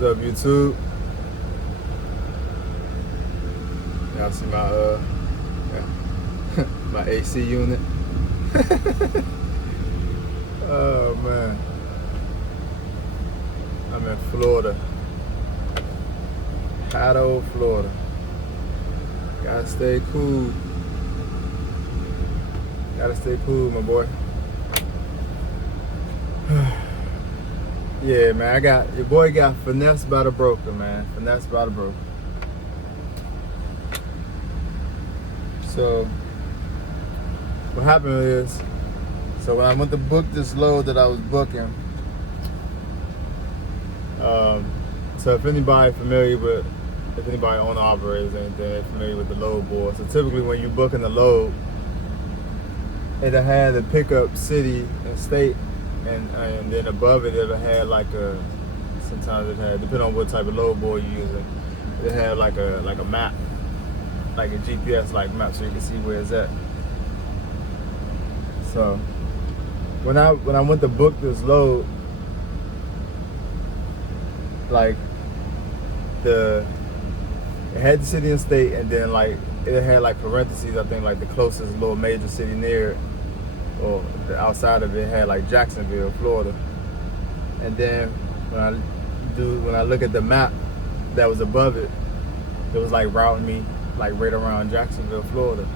What's up, YouTube? Y'all see my AC unit? Oh man, I'm in Florida, hot old Florida. Gotta stay cool. Gotta stay cool, my boy. Yeah, man, your boy got finessed by the broker, man. Finessed by the broker. So what happened is, so when I went to book this load that I was booking, so if anybody owner operators or anything, they're familiar with the load board. So typically when you're booking the load, it'll have the pickup city and state, and then above it it'll have sometimes it had, depending on what type of load board you're using, it had like a map, like a GPS like map, so you can see where it's at. So when I went to book this load, like it had the city and state, and then like it had like parentheses, I think like the closest little major city near it, or the outside of it had like Jacksonville, Florida. And then when I look at the map that was above it, it was like routing me like right around Jacksonville, Florida.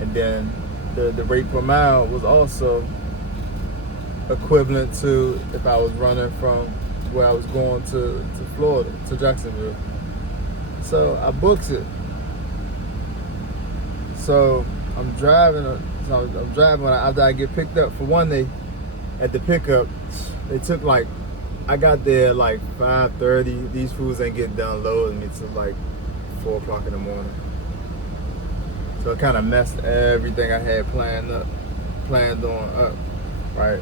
And then the rate per mile was also equivalent to if I was running from where I was going to Florida, to Jacksonville. So I booked it. So I'm driving after I get picked up. For one, day at the pickup, they took like, I got there like 5:30. These fools ain't getting done loading me till like 4 o'clock in the morning. So it kind of messed everything I had planned on up, right?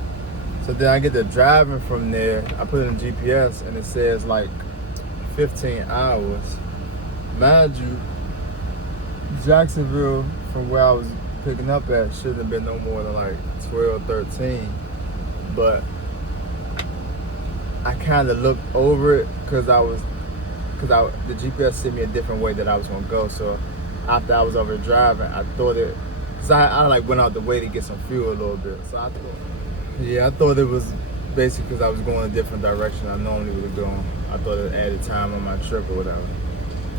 So then I get to driving from there. I put it in GPS and it says like 15 hours. Mind you, Jacksonville from where I was picking up at shouldn't have been no more than like 12, 13. But I kind of looked over it because the GPS sent me a different way that I was gonna go. So after I was over driving, I thought it, cause I like went out the way to get some fuel a little bit. So I thought it was basically because I was going a different direction I normally would have gone. I thought it added time on my trip or whatever.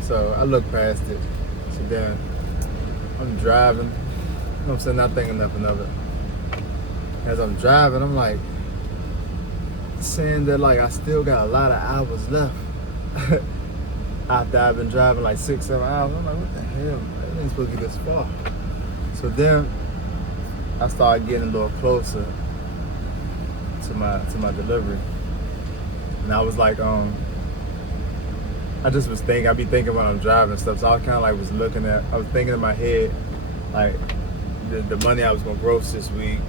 So I looked past it. So then I'm driving, you know what I'm saying, not thinking nothing of it. As I'm driving, I'm like saying that like I still got a lot of hours left. After I've been driving like 6-7 hours, I'm like, what the hell? I ain't supposed to get this far. So then I started getting a little closer to my delivery, and I was like, I just was thinking. I be thinking when I'm driving stuff. So I kind of like I was thinking in my head like the money I was gonna gross this week,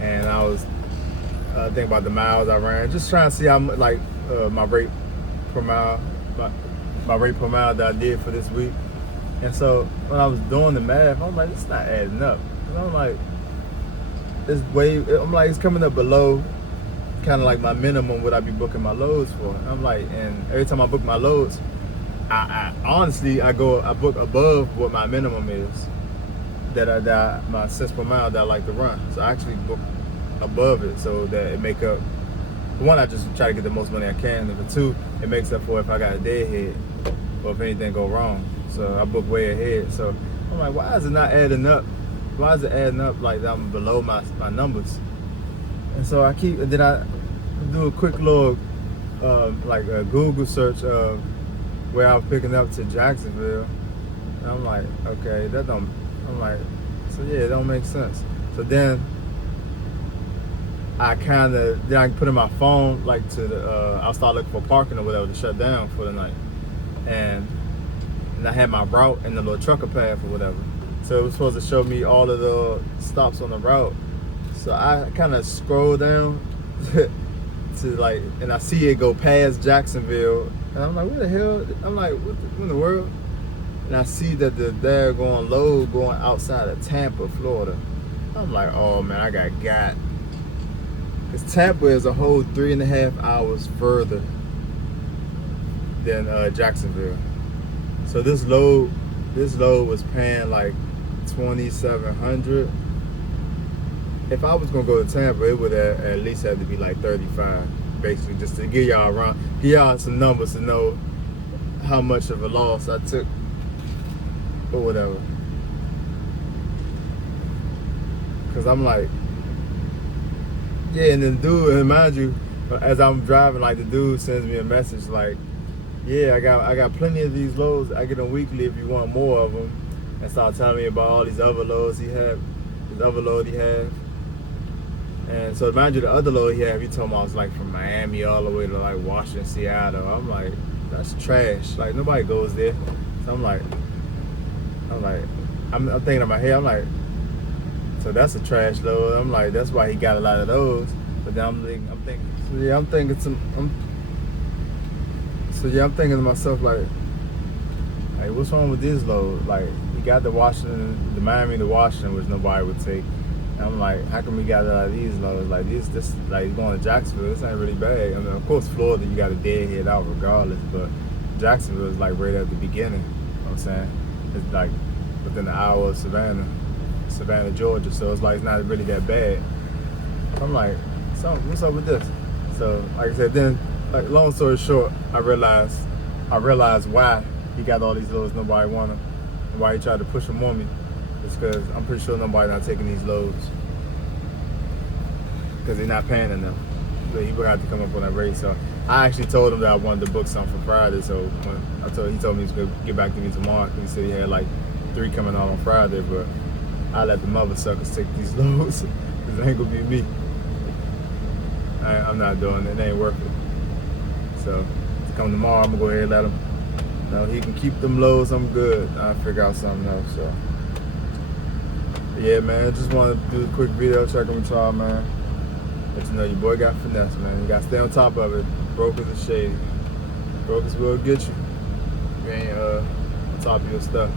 and I was thinking about the miles I ran, just trying to see how much like my rate per mile, my rate per mile that I did for this week. And so when I was doing the math, I'm like, it's not adding up. And I'm like, it's coming up below kind of like my minimum what I be booking my loads for. And I'm like, and every time I book my loads, I honestly I book above what my minimum is that my cents per mile that I like to run. So I actually book above it so that it make up. For one, I just try to get the most money I can, and for two, it makes up for if I got a deadhead or if anything go wrong. So I book way ahead. So I'm like, why is it not adding up? Why is it adding up like I'm below my numbers? And so I do a quick little like a Google search of where I was picking up to Jacksonville. And I'm like, okay, I'm like, so yeah, it don't make sense. So then I put in my phone like I'll start looking for parking or whatever to shut down for the night. And I had my route in the little trucker path or whatever. So it was supposed to show me all of the stops on the route. So I kind of scroll down to like, and I see it go past Jacksonville. And I'm like, what the hell? I'm like, what in the world? And I see that the daggone load going outside of Tampa, Florida. I'm like, oh man, I got. Because Tampa is a whole 3.5 hours further than Jacksonville. So this load was paying like $2,700. If I was gonna go to Tampa, it would at least have to be like 35, basically, just to give y'all some numbers to know how much of a loss I took or whatever. Cause I'm like, yeah, and then dude, and mind you, as I'm driving, like the dude sends me a message like, yeah, I got plenty of these loads. I get them weekly if you want more of them, and start telling me about all these other loads he had, this other load he had. And so mind you, the other load he had, he told me I was like from Miami all the way to like Washington, Seattle. I'm like, that's trash. Like nobody goes there. So I'm thinking in my head, I'm like, so that's a trash load. I'm like, that's why he got a lot of those. But then I'm thinking to myself like, what's wrong with this load? Like he got the Miami to Washington, which nobody would take. And I'm like, how come we got a lot of these loads? Like this like going to Jacksonville, this ain't really bad. I mean, of course Florida you got a deadhead out regardless, but Jacksonville is like right at the beginning. You know what I'm saying? It's like within an hour of Savannah, Georgia, so it's like it's not really that bad. I'm like, so what's up with this? So like I said, then like long story short, I realized why he got all these loads nobody wanted, and why he tried to push them on me. It's because I'm pretty sure nobody not taking these loads because they're not paying enough. So he would have to come up on that rate. So I actually told him that I wanted to book something for Friday. So when he told me he was gonna get back to me tomorrow. He said he had like 3 coming out on Friday, but I let the mother suckers take these loads because it ain't gonna be me. I'm not doing it. It ain't worth it. So to come tomorrow, I'm gonna go ahead and let him know he can keep them loads. I'm good. I'll figure out something else. So yeah, man. Just wanted to do a quick video checking with y'all, man. Let you know your boy got finesse, man. You gotta stay on top of it. Brokers are shady. Brokers will get you. You ain't on top of your stuff.